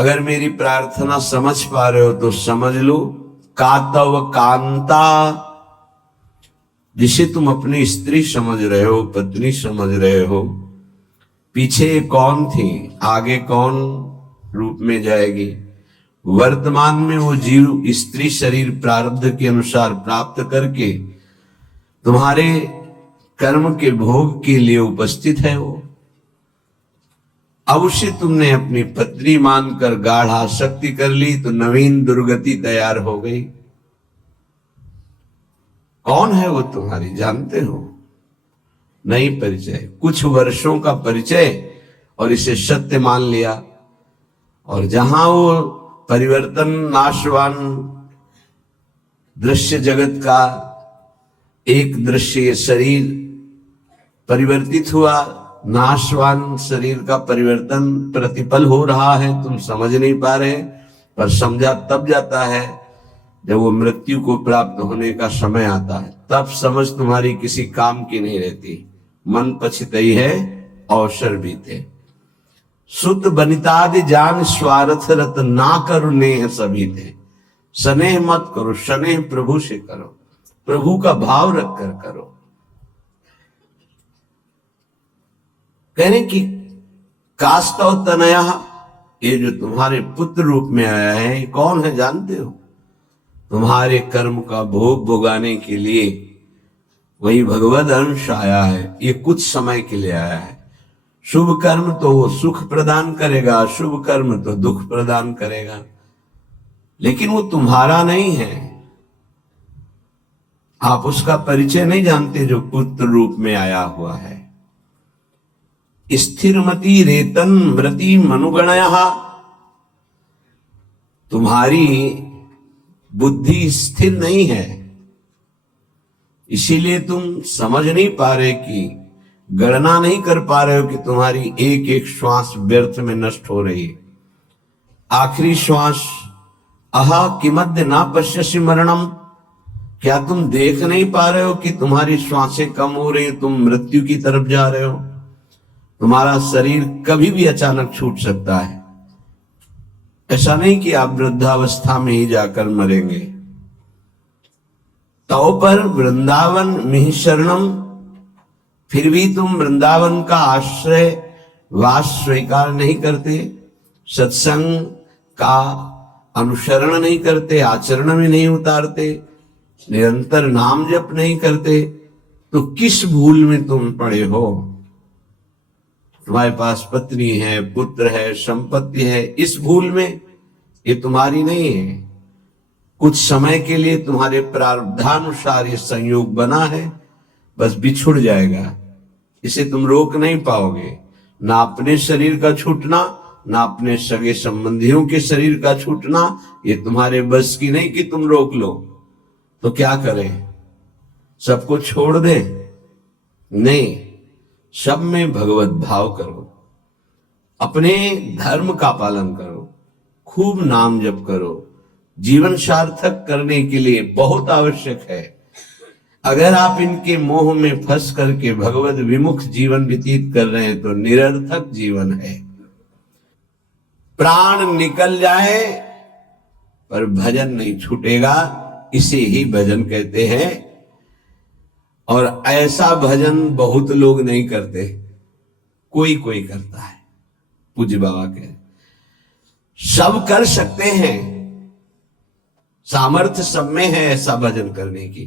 अगर मेरी प्रार्थना समझ पा रहे हो तो समझ लो, कातव कांता, जिसे तुम अपनी स्त्री समझ रहे हो, पत्नी समझ रहे हो, पीछे कौन थी, आगे कौन रूप में जाएगी। वर्तमान में वो जीव स्त्री शरीर प्रारब्ध के अनुसार प्राप्त करके तुम्हारे कर्म के भोग के लिए उपस्थित है। वो अब उसे तुमने अपनी पत्नी मानकर गाढ़ आसक्ति कर ली तो नवीन दुर्गति तैयार हो गई। कौन है वो तुम्हारी, जानते हो? नहीं परिचय, कुछ वर्षों का परिचय और इसे सत्य मान लिया। और जहां वो परिवर्तन नाशवान दृश्य जगत का एक दृश्य शरीर परिवर्तित हुआ, नाशवान शरीर का परिवर्तन प्रतिपल हो रहा है, तुम समझ नहीं पा रहे, पर समझा तब जाता है जब वो मृत्यु को प्राप्त होने का समय आता है। तब समझ तुम्हारी किसी काम की नहीं रहती। मन पछितई है अवसर बीते। सुत बनितादि जान स्वार्थ रत, ना करो नेह सभी थे। स्नेह मत करो, स्नेह प्रभु से करो, प्रभु का भाव रखकर करो। कहने की कास्तव तनया, ये जो तुम्हारे पुत्र रूप में आया है, ये कौन है जानते हो? तुम्हारे कर्म का भोग भोगाने के लिए वही भगवद अंश आया है। ये कुछ समय के लिए आया है। शुभ कर्म तो वो सुख प्रदान करेगा, अशुभ कर्म तो दुख प्रदान करेगा, लेकिन वो तुम्हारा नहीं है। आप उसका परिचय नहीं जानते जो पुत्र रूप में आया हुआ है। स्थिरमति रेतन मृति मनुगणया, तुम्हारी बुद्धि स्थिर नहीं है, इसीलिए तुम समझ नहीं पा रहे कि गणना नहीं कर पा रहे हो कि तुम्हारी एक एक श्वास व्यर्थ में नष्ट हो रही है। आखिरी श्वास अहा किमद्य ना पश्यसि मरणम, क्या तुम देख नहीं पा रहे हो कि तुम्हारी श्वासें कम हो रही, तुम मृत्यु की तरफ जा रहे हो। तुम्हारा शरीर कभी भी अचानक छूट सकता है। ऐसा नहीं कि आप वृद्धावस्था में ही जाकर मरेंगे। तो पर वृंदावन मिहि शरणम, फिर भी तुम वृंदावन का आश्रय वास स्वीकार नहीं करते, सत्संग का अनुसरण नहीं करते, आचरण में नहीं उतारते, निरंतर नाम जप नहीं करते, तो किस भूल में तुम पड़े हो? तुम्हारे पास पत्नी है, पुत्र है, संपत्ति है, इस भूल में, ये तुम्हारी नहीं है। कुछ समय के लिए तुम्हारे प्रारब्धानुसार ये संयोग बना है, बस बिछुड़ जाएगा, इसे तुम रोक नहीं पाओगे। ना अपने शरीर का छूटना, ना अपने सगे संबंधियों के शरीर का छूटना, ये तुम्हारे बस की नहीं कि तुम रोक लो। तो क्या करें? सबको छोड़ दें? नहीं, सब में भगवत भाव करो, अपने धर्म का पालन करो, खूब नाम जप करो। जीवन सार्थक करने के लिए बहुत आवश्यक है। अगर आप इनके मोह में फंस करके भगवत विमुख जीवन व्यतीत कर रहे हैं तो निरर्थक जीवन है। प्राण निकल जाए पर भजन नहीं छूटेगा, इसे ही भजन कहते हैं। और ऐसा भजन बहुत लोग नहीं करते, कोई कोई करता है। पूज्य बाबा कह, सब कर सकते हैं, सामर्थ्य सब में है ऐसा भजन करने की,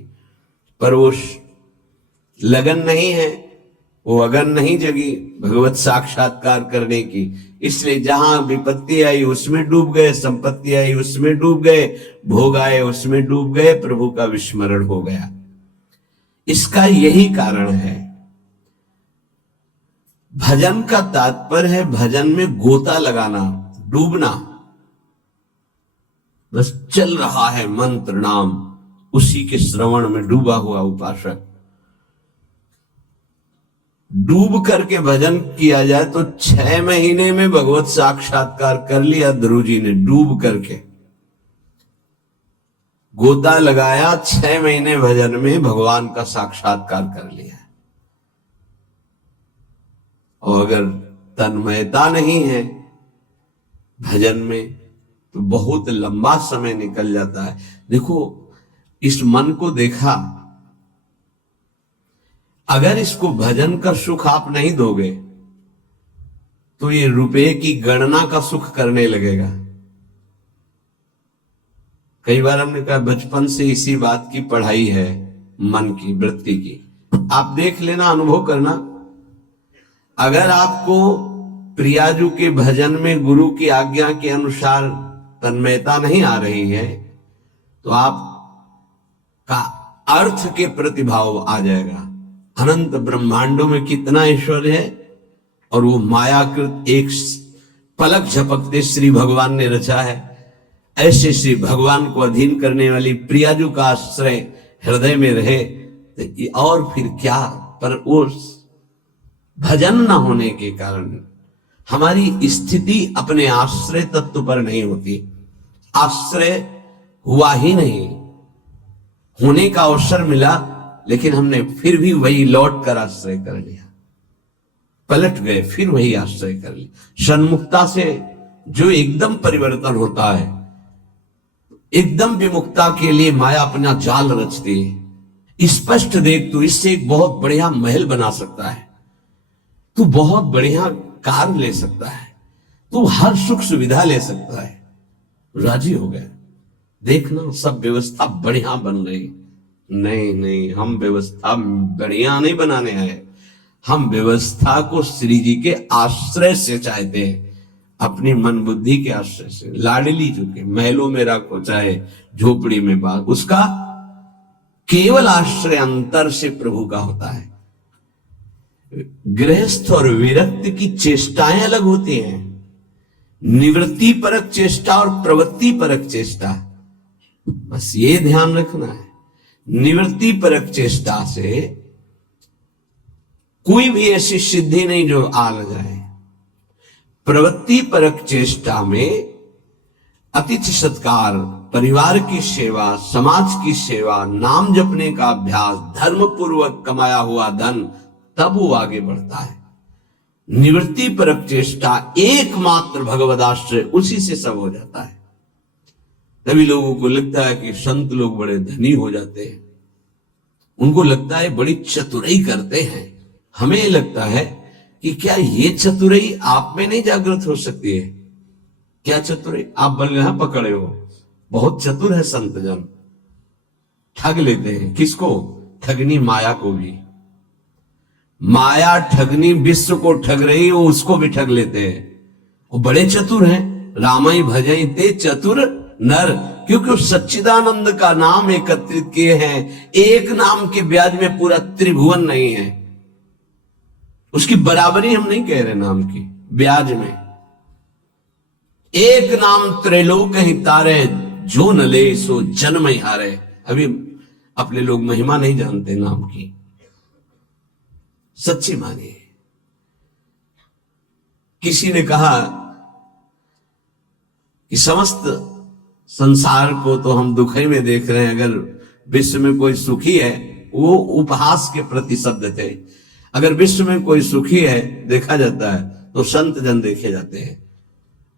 पर वो लगन नहीं है, वो अगन नहीं जगी भगवत साक्षात्कार करने की। इसलिए जहां विपत्ति आई उसमें डूब गए, संपत्ति आई उसमें डूब गए, भोग आए उसमें डूब गए, प्रभु का विस्मरण हो गया। इसका यही कारण है। भजन का तात्पर्य है भजन में गोता लगाना, डूबना। बस चल रहा है मंत्र नाम, उसी के श्रवण में डूबा हुआ उपासक। डूब करके भजन किया जाए तो 6 महीने में भगवत साक्षात्कार कर लिया ध्रुव जी ने। डूब करके गोता लगाया, 6 महीने भजन में भगवान का साक्षात्कार कर लिया। और अगर तन्मयता नहीं है, भजन में तो बहुत लंबा समय निकल जाता है। देखो, इस मन को देखा, अगर इसको भजन का सुख आप नहीं दोगे तो ये रुपए की गणना का सुख करने लगेगा। कई बार हमने कहा बचपन से इसी बात की पढ़ाई है, मन की वृत्ति की। आप देख लेना, अनुभव करना, अगर आपको प्रियाजू के भजन में गुरु की आज्ञा के अनुसार तन्मयता नहीं आ रही है तो आपका अर्थ के प्रतिभाव आ जाएगा। अनंत ब्रह्मांडों में कितना ऐश्वर्य है और वो मायाकृत एक पलक झपकते श्री भगवान ने रचा है। ऐसे श्री भगवान को अधीन करने वाली प्रियाजू का आश्रय हृदय में रहे तो और फिर क्या। पर उस भजन न होने के कारण हमारी स्थिति अपने आश्रय तत्व पर नहीं होती। आश्रय हुआ ही नहीं, होने का अवसर मिला लेकिन हमने फिर भी वही लौट कर आश्रय कर लिया, पलट गए, फिर वही आश्रय कर लिया। सन्मुक्ता से जो एकदम परिवर्तन होता है, एकदम विमुक्ता के लिए माया अपना जाल रचती है। स्पष्ट देख, तू इससे एक बहुत बढ़िया महल बना सकता है, तू बहुत बढ़िया कार ले सकता है, तू हर सुख सुविधा ले सकता है। राजी हो गए। देखना सब व्यवस्था बढ़िया बन रही। नहीं नहीं, हम व्यवस्था बढ़िया नहीं बनाने आए, हम व्यवस्था को श्री जी के आश्रय से चाहते हैं, अपनी मन बुद्धि के आश्रय से। लाडली चुके महलों में रखो चाहे झोपड़ी में बाग, उसका केवल आश्रय अंतर से प्रभु का होता है। गृहस्थ और विरक्त की चेष्टाएं अलग होती हैं, निवृत्ति परक चेष्टा और प्रवृत्ति परक चेष्टा, बस ये ध्यान रखना है। निवृत्ति परक चेष्टा से कोई भी ऐसी सिद्धि नहीं जो आ न जाए। प्रवृत्ति परक चेष्टा में अतिथि सत्कार, परिवार की सेवा, समाज की सेवा, नाम जपने का अभ्यास, धर्म पूर्वक कमाया हुआ धन, तब वो आगे बढ़ता है। निवृत्ति परक चेष्टा एकमात्र भगवदाश्रय, उसी से सब हो जाता है। तभी लोगों को लगता है कि संत लोग बड़े धनी हो जाते हैं, उनको लगता है बड़ी चतुराई करते हैं। हमें लगता है कि क्या ये चतुराई आप में नहीं जागृत हो सकती है? क्या चतुराई? आप बल यहां पकड़े हो, बहुत चतुर है संत जन, ठग लेते हैं। किसको? ठगनी माया को भी। माया ठगनी विश्व को ठग रही, वो उसको भी ठग लेते हैं। वो बड़े चतुर हैं। रामई भजई ते चतुर नर, क्योंकि उस सच्चिदानंद का नाम एकत्रित किए हैं। एक नाम के ब्याज में पूरा त्रिभुवन नहीं है, उसकी बराबरी हम नहीं कह रहे नाम की, ब्याज में एक नाम त्रैलोक ही तारे, जो न ले सो जन्म ही हारे। अभी अपने लोग महिमा नहीं जानते नाम की, सच्ची मानिए। किसी ने कहा कि समस्त संसार को तो हम दुखी में देख रहे हैं, अगर विश्व में कोई सुखी है, वो उपहास के प्रति शब्द थे, अगर विश्व में कोई सुखी है देखा जाता है तो संत जन देखे जाते हैं।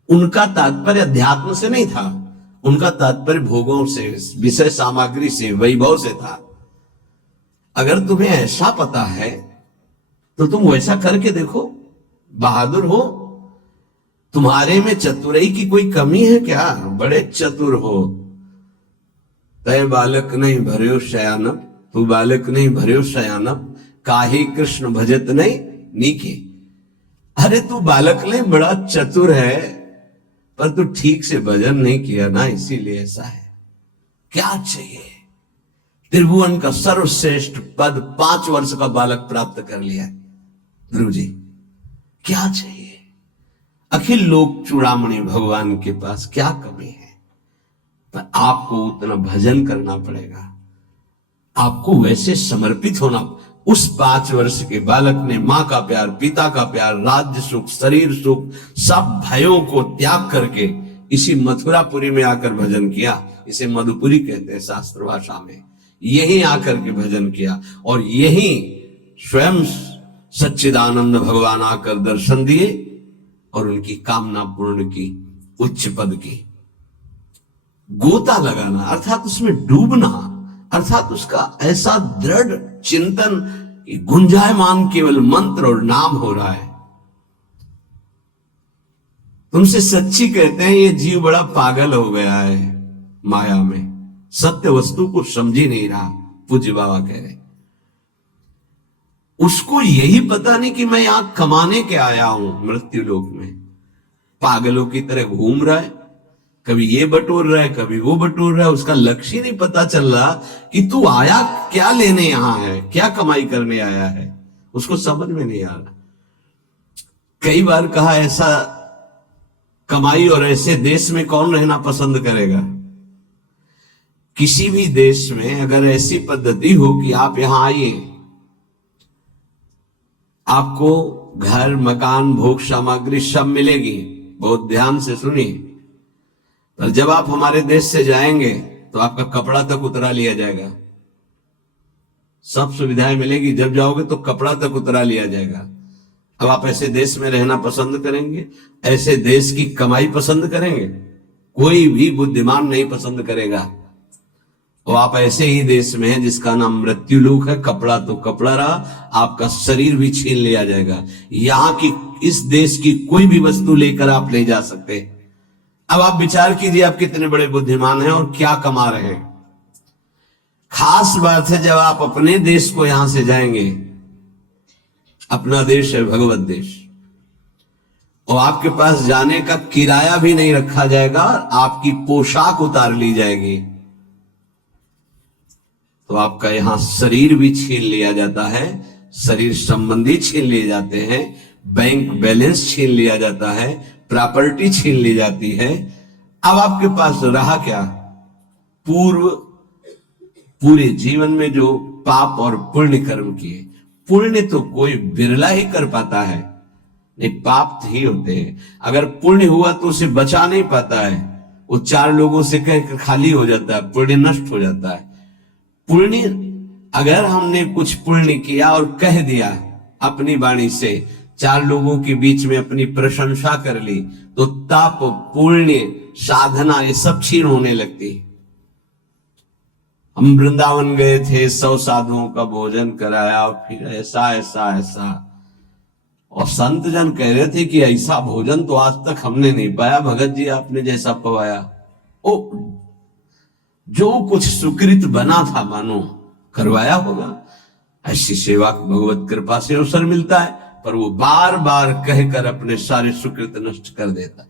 उनका तात्पर्य अध्यात्म से नहीं था, उनका तात्पर्य भोगों से, विषय सामग्री से, वैभव से था। अगर तुम्हें ऐसा पता है तो तुम वैसा करके देखो, बहादुर हो। तुम्हारे में चतुराई की कोई कमी है क्या? बड़े चतुर हो। तय बालक नहीं भर्यो शयानप, तू बालक नहीं भर्यो शयानप, काहे कृष्ण भजत नहीं नीके। अरे तू बालक नहीं, बड़ा चतुर है, पर तू ठीक से भजन नहीं किया ना, इसीलिए ऐसा है। क्या चाहिए? त्रिभुवन का सर्वश्रेष्ठ पद 5 वर्ष का बालक प्राप्त कर लिया ध्रुव जी, क्या चाहिए? अखिल लोक चूड़ामणि भगवान के पास क्या कमी है? पर आपको उतना भजन करना पड़ेगा, आपको वैसे समर्पित होना। उस 5 वर्ष के बालक ने मां का प्यार, पिता का प्यार, राज्य सुख, शरीर सुख, सब भयों को त्याग करके इसी मथुरापुरी में आकर भजन किया। इसे मधुपुरी कहते हैं शास्त्र भाषा में। यही आकर के भजन किया और यही स्वयं सच्चिदानंद भगवान आकर दर्शन दिए और उनकी कामना पूर्ण की। उच्च पद की। गोता लगाना अर्थात उसमें डूबना, अर्थात उसका ऐसा दृढ़ चिंतन कि गुंजायमान केवल मंत्र और नाम हो रहा है। तुमसे सच्ची कहते हैं ये जीव बड़ा पागल हो गया है माया में, सत्य वस्तु को समझ ही नहीं रहा। पूज्य बाबा कह रहे उसको यही पता नहीं कि मैं यहां कमाने के आया हूं मृत्यु लोक में। पागलों की तरह घूम रहा है, कभी ये बटोर रहा है कभी वो बटोर रहा है, उसका लक्ष्य ही नहीं पता चल रहा कि तू आया क्या लेने यहां है, क्या कमाई करने आया है, उसको समझ में नहीं आ रहा। कई बार कहा ऐसा कमाई और ऐसे देश में कौन रहना पसंद करेगा। किसी भी देश में अगर ऐसी पद्धति हो कि आप यहां आइए, आपको घर मकान भोग सामग्री सब मिलेगी, बहुत ध्यान से सुनिए, पर जब आप हमारे देश से जाएंगे तो आपका कपड़ा तक उतरा लिया जाएगा। सब सुविधाएं मिलेगी, जब जाओगे तो कपड़ा तक उतरा लिया जाएगा। अब आप ऐसे देश में रहना पसंद करेंगे, ऐसे देश की कमाई पसंद करेंगे? कोई भी बुद्धिमान नहीं पसंद करेगा। और आप ऐसे ही देश में हैं जिसका नाम मृत्यु लोक है, कपड़ा तो कपड़ा रहा, आपका शरीर भी छीन लिया जाएगा। यहां की इस देश की कोई भी वस्तु लेकर आप ले जा सकते। अब आप विचार कीजिए आप कितने बड़े बुद्धिमान हैं और क्या कमा रहे हैं। खास बात है जब आप अपने देश को यहां से जाएंगे, अपना देश है भगवत देश, और आपके पास जाने का किराया भी नहीं रखा जाएगा, आपकी पोशाक उतार ली जाएगी, तो आपका यहां शरीर भी छीन लिया जाता है, शरीर संबंधी छीन लिए जाते हैं, बैंक बैलेंस छीन लिया जाता है, प्रॉपर्टी छीन ली जाती है। अब आपके पास रहा क्या? पूरे जीवन में जो पाप और पुण्य कर्म किए, पुण्य तो कोई बिरला ही कर पाता है, नहीं पाप ही होते हैं। अगर पुण्य हुआ तो उसे बचा नहीं पाता है, वो चार लोगों से कह खाली हो जाता है, पुण्य नष्ट हो जाता है। पुण्य अगर हमने कुछ पुण्य किया और कह दिया अपनी वाणी से, चार लोगों के बीच में अपनी प्रशंसा कर ली, तो ताप पुण्य साधना ये सब क्षीण होने लगती। हम वृंदावन गए थे, 100 साधुओं का भोजन कराया, फिर ऐसा ऐसा ऐसा, और संत जन कह रहे थे कि ऐसा भोजन तो आज तक हमने नहीं पाया भगत जी, आपने जैसा पवाया। ओ जो कुछ सुकृत बना था मानो करवाया होगा। ऐसी सेवा भगवत कृपा से अवसर मिलता है, पर वो बार बार कहकर अपने सारे सुकृत नष्ट कर देता।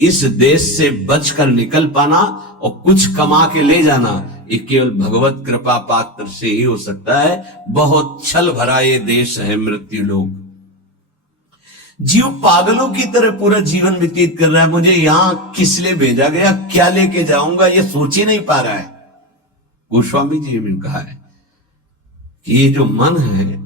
इस देश से बचकर निकल पाना और कुछ कमा के ले जाना, ये केवल भगवत कृपा पात्र से ही हो सकता है। बहुत छल भरा ये देश है मृत्यु लोक। जीव पागलों की तरह पूरा जीवन व्यतीत कर रहा है। मुझे यहां किस लिए भेजा गया, क्या लेके जाऊंगा, ये सोच ही नहीं पा रहा है। गोस्वामी जी ने कहा है कि ये जो मन है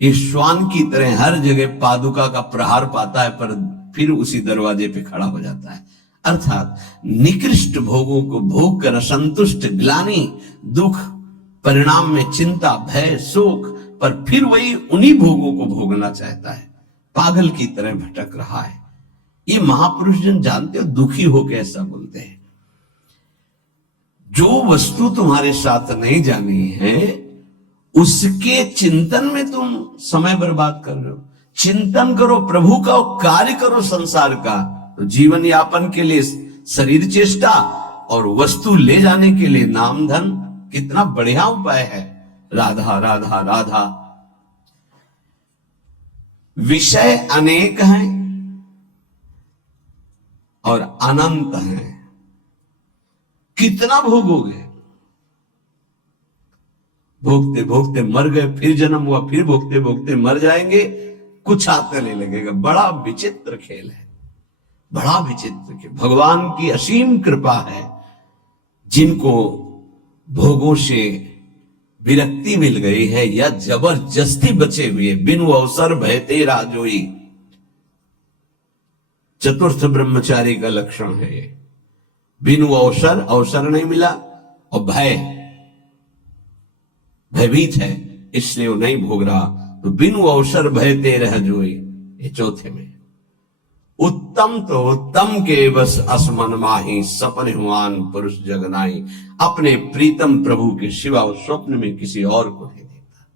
ये श्वान की तरह हर जगह पादुका का प्रहार पाता है, पर फिर उसी दरवाजे पे खड़ा हो जाता है। अर्थात निकृष्ट भोगों को भोग कर असंतुष्ट, ग्लानि, दुख, परिणाम में चिंता, भय, शोक, पर फिर वही उन्हीं भोगों को भोगना चाहता है, पागल की तरह भटक रहा है। ये महापुरुष जन जानते हो, दुखी होकर ऐसा बोलते हैं। जो वस्तु तुम्हारे साथ नहीं जानी है उसके चिंतन में तुम समय बर्बाद कर रहे हो। चिंतन करो प्रभु का, कार्य करो संसार का, तो जीवन यापन के लिए शरीर चेष्टा और वस्तु ले जाने के लिए नाम धन, कितना बढ़िया उपाय है। राधा राधा राधा। विषय अनेक हैं और अनंत हैं, कितना भोगोगे। भोगते भोगते मर गए, फिर जन्म हुआ, फिर भोगते भोगते मर जाएंगे, कुछ हाथ नहीं लगेगा। बड़ा विचित्र खेल है, बड़ा विचित्र खेल। भगवान की असीम कृपा है, जिनको भोगों से विरक्ति मिल गई है या जबरदस्ती बचे हुए, बिनु अवसर भयते राजोई, चतुर्थ ब्रह्मचारी का लक्षण है ये। बिनु अवसर, अवसर नहीं मिला, और भयभीत है इसलिए वो नहीं भोग रहा, तो बिनु अवसर भयते रह जोई, ये चौथे में। उत्तम तो उत्तम के बस असमन माही, सपने हुआन पुरुष जगनाई। अपने प्रीतम प्रभु के सिवा उस स्वप्न में किसी और को नहीं देखता।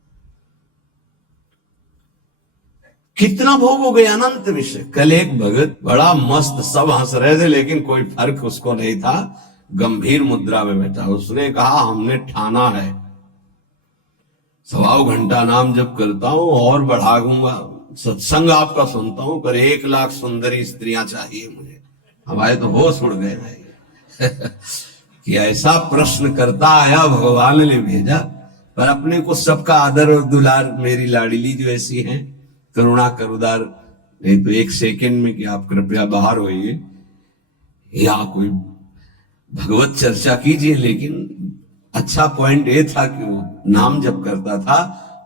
कितना भोगोगे अनंत विषय। कल एक भगत बड़ा मस्त, सब हंस रहे थे लेकिन कोई फर्क उसको नहीं था, गंभीर मुद्रा में बैठा। उसने कहा हमने ठाना है 1.25 घंटा नाम जप करता हूं और बढ़ा दूंगा, सत्संग आपका सुनता हूं, पर 1 लाख सुंदरी स्त्रियां चाहिए मुझे। हमारे तो होश उड़ गए भाई कि ऐसा प्रश्न करता आया, भगवान ने भेजा। पर अपने को सबका आदर और दुलार, मेरी लाडली जो ऐसी हैं, करुणा करुदार, नहीं तो 1 सेकंड में कि आप कृपया बाहर होइए या कोई भगवत चर्चा कीजिए। लेकिन अच्छा पॉइंट ये था कि वो नाम जप करता था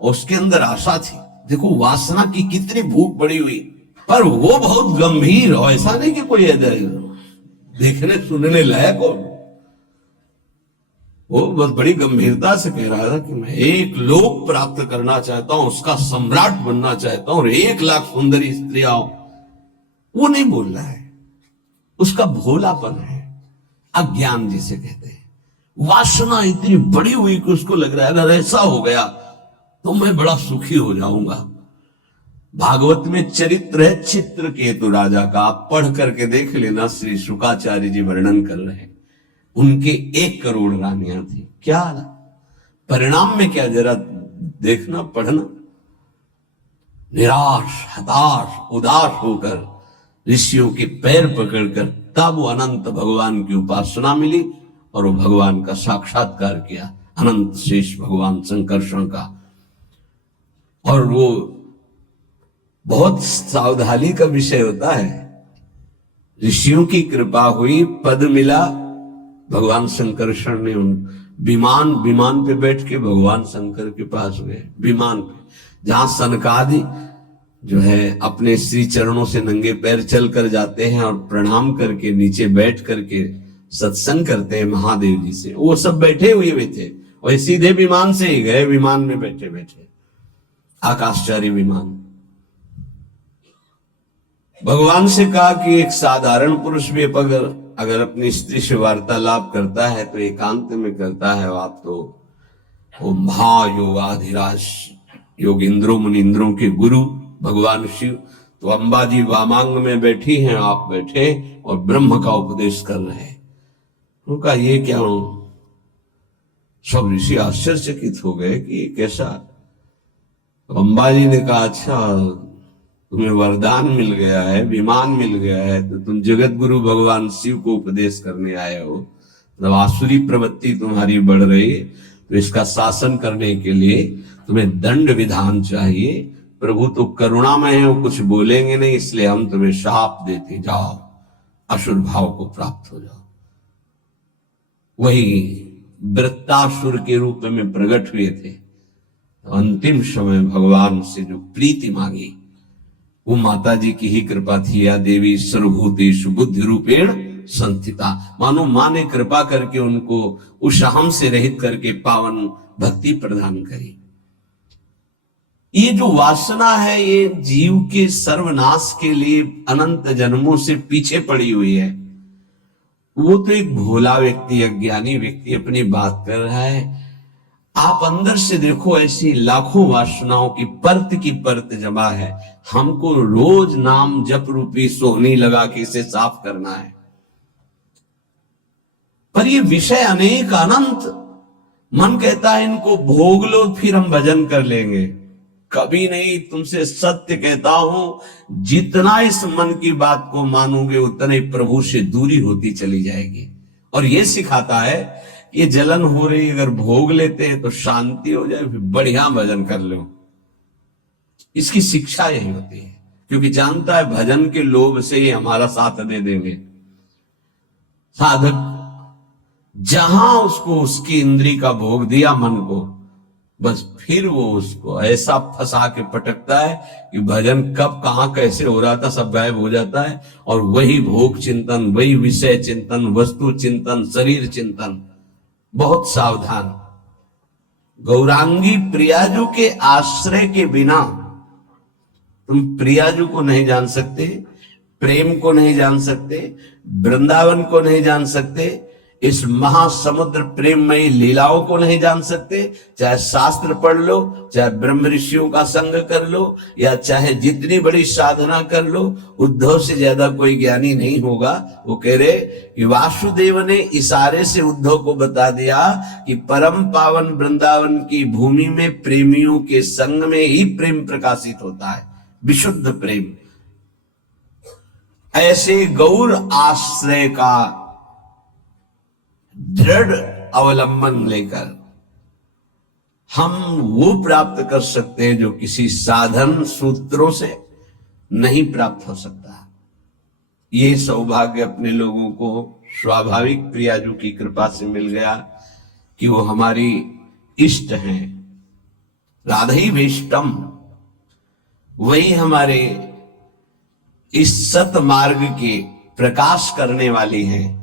और उसके अंदर आशा थी। देखो वासना की कितनी भूख बड़ी हुई, पर वो बहुत गंभीर, और ऐसा नहीं कि कोई देखने सुनने लायक हो, वो बहुत बड़ी गंभीरता से कह रहा था कि मैं 1 लोक प्राप्त करना चाहता हूं, उसका सम्राट बनना चाहता हूं और 1 लाख सुंदरी स्त्रियां। वो नहीं बोल रहा है, उसका भोलापन है, अज्ञान जिसे कहते हैं। वासना इतनी बड़ी हुई कि उसको लग रहा है अगर ऐसा हो गया तो मैं बड़ा सुखी हो जाऊंगा। भागवत में चरित्र है चित्रकेतु राजा का, आप पढ़ करके देख लेना, श्री शुकाचार्य जी वर्णन कर रहे हैं। उनके 1 करोड़ रानियां थी। क्या परिणाम में क्या, जरा देखना, पढ़ना। निराश, हताश, उदास होकर ऋषियों के पैर पकड़कर तब वो अनंत भगवान की उपासना मिली और वो भगवान का साक्षात्कार किया, अनंत शेष भगवान संकर्षण का। और वो बहुत सावधानी का विषय होता है। ऋषियों की कृपा हुई, पद मिला, भगवान संकर्षण ने उन विमान पे बैठ के भगवान शंकर के पास गए। विमान पे जहां सनकादि जो है अपने श्री चरणों से नंगे पैर चल कर जाते हैं और प्रणाम करके नीचे बैठ करके सत्संग करते हैं महादेव जी से, वो सब बैठे हुए भी थे और सीधे विमान से ही गए। विमान में बैठे बैठे आकाशचारी विमान। भगवान से कहा कि एक साधारण पुरुष भी अगर अपनी स्त्री से वार्तालाप करता है तो एकांत में करता है। आप तो वो महायोगाधिराज योगिंद्रों मुनिंद्रों के गुरु भगवान शिव, तो अंबाजी वामांग में बैठी हैं, आप बैठे और ब्रह्म का उपदेश कर रहे हैं। उनका ये क्या हूं, सब ऋषि आश्चर्यचकित हो गए कि कैसा। तो अंबाजी ने कहा अच्छा तुम्हें वरदान मिल गया है, विमान मिल गया है, तो तुम जगत गुरु भगवान शिव को उपदेश करने आए हो, मतलब आसुरी प्रवृत्ति तुम्हारी बढ़ रही है, तो इसका शासन करने के लिए तुम्हें दंड विधान चाहिए। प्रभु तो करुणामय है, वो कुछ बोलेंगे नहीं, इसलिए हम तुम्हें शाप देते, जाओ असुर भाव को प्राप्त हो जाओ। वही वृत्तासुर के रूप में प्रकट हुए थे। अंतिम समय भगवान से जो प्रीति मांगी वो माता जी की ही कृपा थी। या देवी सर्वभूतेषु बुद्धि रूपेण संस्थिता, मानो मां ने कृपा करके उनको उस अहम से रहित करके पावन भक्ति प्रदान करी। ये जो वासना है ये जीव के सर्वनाश के लिए अनंत जन्मों से पीछे पड़ी हुई है। वो तो एक भोला व्यक्ति, अज्ञानी व्यक्ति अपनी बात कर रहा है। आप अंदर से देखो, ऐसी लाखों वासनाओं की परत जमा है। हमको रोज नाम जप रूपी सोहनी लगा के इसे साफ करना है। पर ये विषय अनेक अनंत, मन कहता है इनको भोग लो फिर हम भजन कर लेंगे। कभी नहीं, तुमसे सत्य कहता हूं, जितना इस मन की बात को मानोगे उतना ही प्रभु से दूरी होती चली जाएगी। और ये सिखाता है ये जलन हो रही, अगर भोग लेते हैं तो शांति हो जाए, फिर बढ़िया भजन कर लो। इसकी शिक्षा यही होती है, क्योंकि जानता है भजन के लोभ से ही हमारा साथ दे देंगे। साधक जहां उसको उसकी इंद्री का भोग दिया मन को, बस फिर वो उसको ऐसा फंसा के पटकता है कि भजन कब कहां कैसे हो रहा था सब गायब हो जाता है। और वही भोग चिंतन, वही विषय चिंतन, वस्तु चिंतन, शरीर चिंतन। बहुत सावधान। गौरांगी प्रियाजू के आश्रय के बिना तुम प्रियाजू को नहीं जान सकते, प्रेम को नहीं जान सकते, वृंदावन को नहीं जान सकते, इस महासमुद्र प्रेममयी लीलाओं को नहीं जान सकते, चाहे शास्त्र पढ़ लो, चाहे ब्रह्म ऋषियों का संग कर लो, या चाहे जितनी बड़ी साधना कर लो, उद्धव से ज्यादा कोई ज्ञानी नहीं होगा। वो कह रहे कि वासुदेव ने इशारे से उद्धव को बता दिया कि परम पावन वृंदावन की भूमि में प्रेमियों के संग में ही प्रेम प्रकाशित होता है, विशुद्ध प्रेम। ऐसे गौर आश्रय का दृढ़ अवलंबन लेकर हम वो प्राप्त कर सकते हैं जो किसी साधन सूत्रों से नहीं प्राप्त हो सकता। ये सौभाग्य अपने लोगों को स्वाभाविक प्रियाजू की कृपा से मिल गया कि वो हमारी इष्ट हैं, राधैवेष्टम, वही हमारे इस सत मार्ग के प्रकाश करने वाली हैं।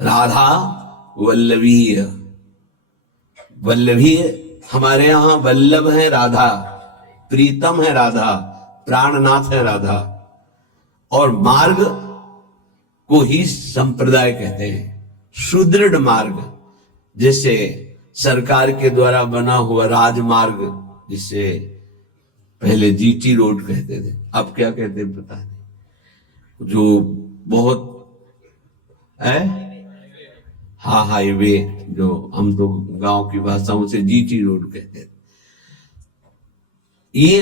राधा वल्लभीय, वल्लभीय हमारे यहां वल्लभ है राधा, प्रीतम है राधा, प्राणनाथ है राधा, और मार्ग को ही संप्रदाय कहते हैं, सुदृढ़ मार्ग। जैसे सरकार के द्वारा बना हुआ राजमार्ग, जिसे पहले जीटी रोड कहते थे, अब क्या कहते हैं पता नहीं, जो बहुत है, हाँ हाईवे, जो हम तो गांव की भाषाओं से जीटी रोड कहते थे। ये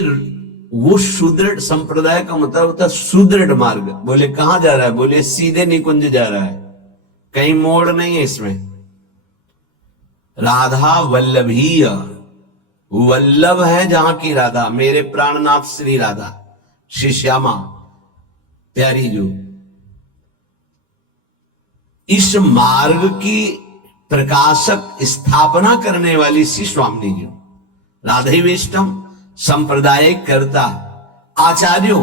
वो सुदृढ़ संप्रदाय का मतलब होता है सुदृढ़ मार्ग। बोले कहां जा रहा है? बोले सीधे निकुंज जा रहा है, कहीं मोड़ नहीं है इसमें। राधा वल्लभीय, वल्लभ है जहां की राधा, मेरे प्राणनाथ श्री राधा, श्री श्यामा प्यारी जो, इस मार्ग की प्रकाशक स्थापना करने वाली श्री स्वामी जी, राधैवेष्टम संप्रदाय करता आचार्यों,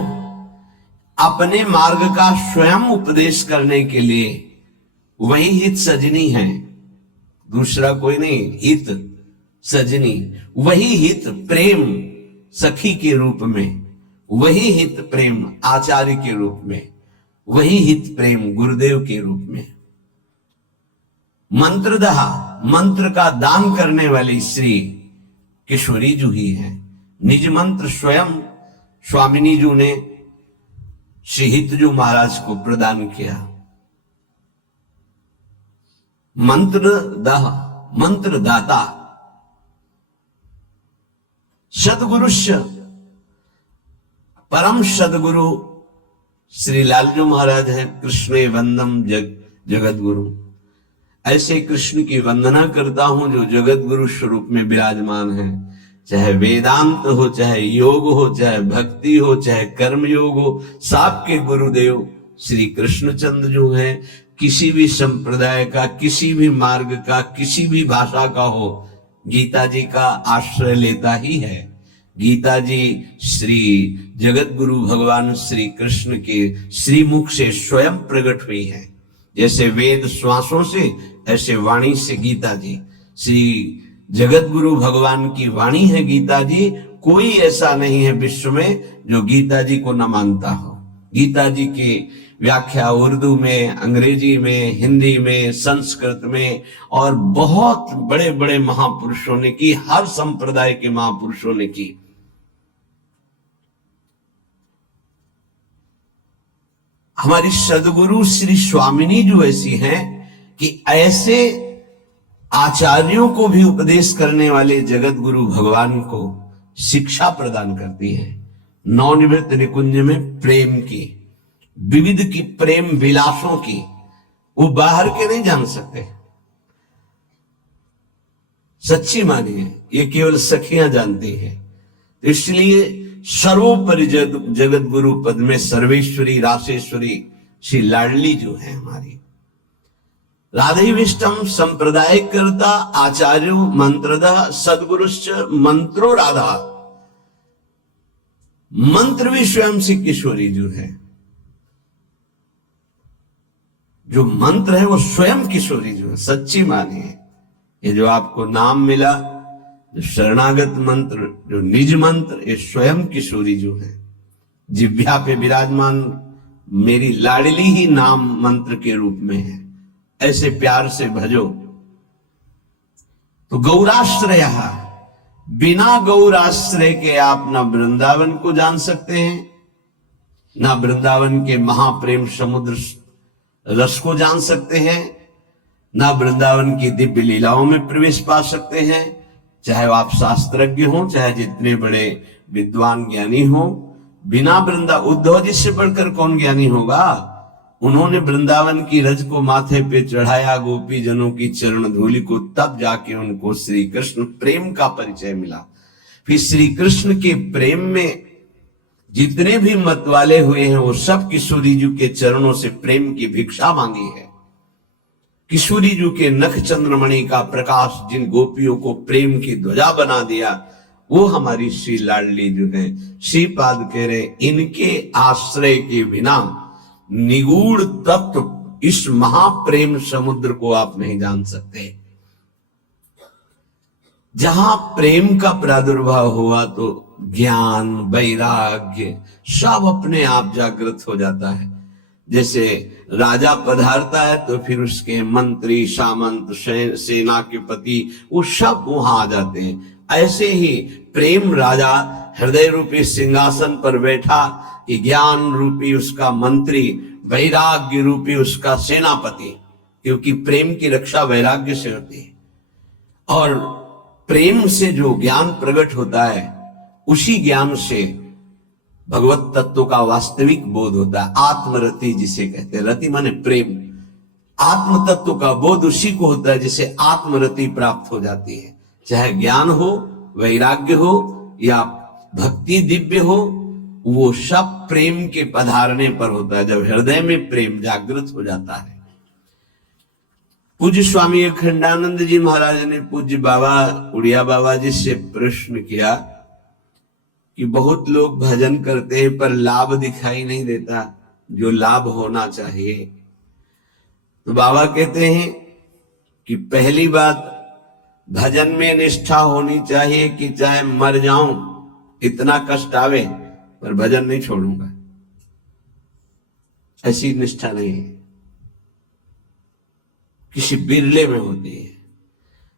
अपने मार्ग का स्वयं उपदेश करने के लिए वही हित सजनी है, दूसरा कोई नहीं, हित सजनी, वही हित प्रेम सखी के रूप में, वही हित प्रेम आचार्य के रूप में, वही हित प्रेम गुरुदेव के रूप में। मंत्रदह, मंत्र का दान करने वाली श्री किशोरी जू ही है। निज मंत्र स्वयं स्वामिनी जू ने श्री हितजू महाराज को प्रदान किया। मंत्रदह, मंत्र दाता, सदगुरुष्य, परम सदगुरु श्री लालजू महाराज हैं। कृष्णे वंदम जगत गुरु, ऐसे कृष्ण की वंदना करता हूं जो जगत गुरु स्वरूप में विराजमान है। चाहे वेदांत हो, चाहे योग हो, चाहे भक्ति हो, चाहे कर्म योग हो, सबके गुरुदेव श्री कृष्णचंद्र जो है। किसी भी संप्रदाय का, किसी भी मार्ग का, किसी भी भाषा का हो, गीता जी का आश्रय लेता ही है। गीता जी श्री जगत गुरु भगवान श्री कृष्ण के श्रीमुख से स्वयं प्रकट हुई है। जैसे वेद श्वासों से, ऐसे वाणी से गीता जी श्री जगत गुरु भगवान की वाणी है गीता जी। कोई ऐसा नहीं है विश्व में जो गीता जी को न मानता हो। गीता जी की व्याख्या उर्दू में, अंग्रेजी में, हिंदी में, संस्कृत में और बहुत बड़े बड़े महापुरुषों ने की, हर संप्रदाय के महापुरुषों ने की। हमारी सदगुरु श्री स्वामिनी जो ऐसी हैं कि ऐसे आचार्यों को भी उपदेश करने वाले जगत गुरु भगवान को शिक्षा प्रदान करती है। नवनिवृत्त निकुंज में प्रेम की, विविध की प्रेम विलासों की, वो बाहर के नहीं जान सकते। सच्ची मानिए, ये केवल सखियां जानती है। इसलिए सर्वोपरि जगत गुरु पद में सर्वेश्वरी रासेश्वरी श्री लाडली जो है हमारी। राधैवेष्टम संप्रदाय करता आचार्यो मंत्रदा सदगुरुश्च मंत्रो राधा। मंत्र भी स्वयं श्री किशोरी जो है, जो मंत्र है वो स्वयं किशोरी जो है। सच्ची मानिए, ये जो आपको नाम मिला, जो शरणागत मंत्र, जो निज मंत्र, ये स्वयं किशोरी जो है। जिह्वा पे विराजमान मेरी लाडली ही नाम मंत्र के रूप में है, ऐसे प्यार से भजो। तो गौराश्रय, बिना गौराश्रय के आप ना वृंदावन को जान सकते हैं, ना वृंदावन के महाप्रेम समुद्र रस को जान सकते हैं, ना वृंदावन की दिव्य लीलाओं में प्रवेश पा सकते हैं। चाहे आप शास्त्रज्ञ हो, चाहे जितने बड़े विद्वान ज्ञानी हो, बिना उद्धव जी से बढ़कर कौन ज्ञानी होगा? उन्होंने वृंदावन की रज को माथे पे चढ़ाया, गोपी जनों की चरण धूलि को, तब जाके उनको श्री कृष्ण प्रेम का परिचय मिला। फिर श्री कृष्ण के प्रेम में जितने भी मत वाले हुए हैं वो सब किशोरी जी के चरणों से प्रेम की भिक्षा मांगी है। किशोरी जी के नख चंद्रमणि का प्रकाश जिन गोपियों को प्रेम की ध्वजा बना दिया, वो हमारी श्री लाडली जो है। श्रीपाद कह रहे इनके आश्रय के बिना निगूढ़ तत्व इस महाप्रेम समुद्र को आप नहीं जान सकते। जहां प्रेम का प्रादुर्भाव हुआ तो ज्ञान, वैराग्य सब अपने आप जागृत हो जाता है। जैसे राजा पधारता है तो फिर उसके मंत्री, सामंत, सेना के पति वो सब वहां आ जाते हैं। ऐसे ही प्रेम राजा हृदय रूपी सिंहासन पर बैठा, ज्ञान रूपी उसका मंत्री, वैराग्य रूपी उसका सेनापति, क्योंकि प्रेम की रक्षा वैराग्य से होती है। और प्रेम से जो ज्ञान प्रकट होता है, उसी ज्ञान से भगवत तत्व का वास्तविक बोध होता है। आत्मरति जिसे कहते हैं, रति माने प्रेम। आत्म तत्व का बोध उसी को होता है जिसे आत्मरति प्राप्त हो जाती है। चाहे ज्ञान हो, वैराग्य हो या भक्ति दिव्य हो, वो सब प्रेम के पधारने पर होता है, जब हृदय में प्रेम जागृत हो जाता है। पूज्य स्वामी अखंडानंद जी महाराज ने पूज्य बाबा उड़िया बाबा जी से प्रश्न किया कि बहुत लोग भजन करते हैं पर लाभ दिखाई नहीं देता जो लाभ होना चाहिए। तो बाबा कहते हैं कि पहली बात, भजन में निष्ठा होनी चाहिए कि चाहे मर जाऊं, इतना कष्ट आवे, पर भजन नहीं छोड़ूंगा, ऐसी निष्ठा नहीं है। किसी बिरले में होती है।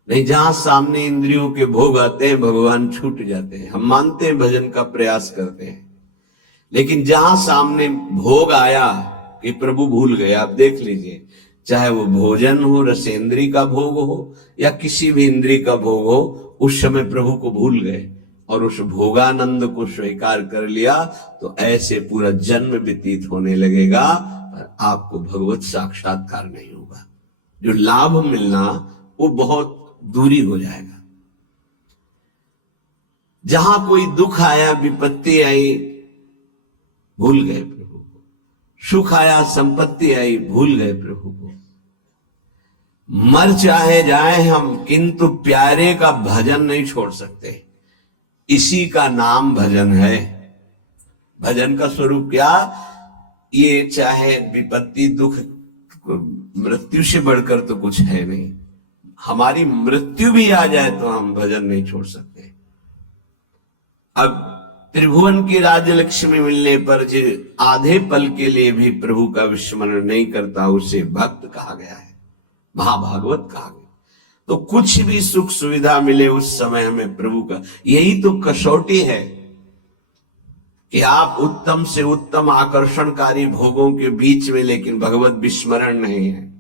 नहीं, जहां सामने इंद्रियों के भोग आते हैं भगवान छूट जाते हैं। हम मानते हैं, भजन का प्रयास करते हैं, लेकिन जहां सामने भोग आया कि प्रभु भूल गए। आप देख लीजिए, चाहे वो भोजन हो, रसेंद्री का भोग हो या किसी भी इंद्री का भोग हो, उस समय प्रभु को भूल गए और उस भोगानंद को स्वीकार कर लिया तो ऐसे पूरा जन्म व्यतीत होने लगेगा और आपको भगवत साक्षात्कार नहीं होगा। जो लाभ मिलना वो बहुत दूरी हो जाएगा। जहां कोई दुख आया, विपत्ति आई, भूल गए प्रभु को। सुख आया, संपत्ति आई, भूल गए प्रभु को। मर चाहे जाए हम, किंतु प्यारे का भजन नहीं छोड़ सकते। इसी का नाम भजन है। भजन का स्वरूप क्या? ये चाहे विपत्ति, दुख, मृत्यु से बढ़कर तो कुछ है नहीं। हमारी मृत्यु भी आ जाए तो हम भजन नहीं छोड़ सकते। अब त्रिभुवन की राजलक्ष्मी मिलने पर जो आधे पल के लिए भी प्रभु का विस्मरण नहीं करता, उसे भक्त कहा गया है, महाभागवत कहा गया। तो कुछ भी सुख सुविधा मिले उस समय हमें प्रभु का, यही तो कसौटी है कि आप उत्तम से उत्तम आकर्षणकारी भोगों के बीच में, लेकिन भगवत विस्मरण नहीं है।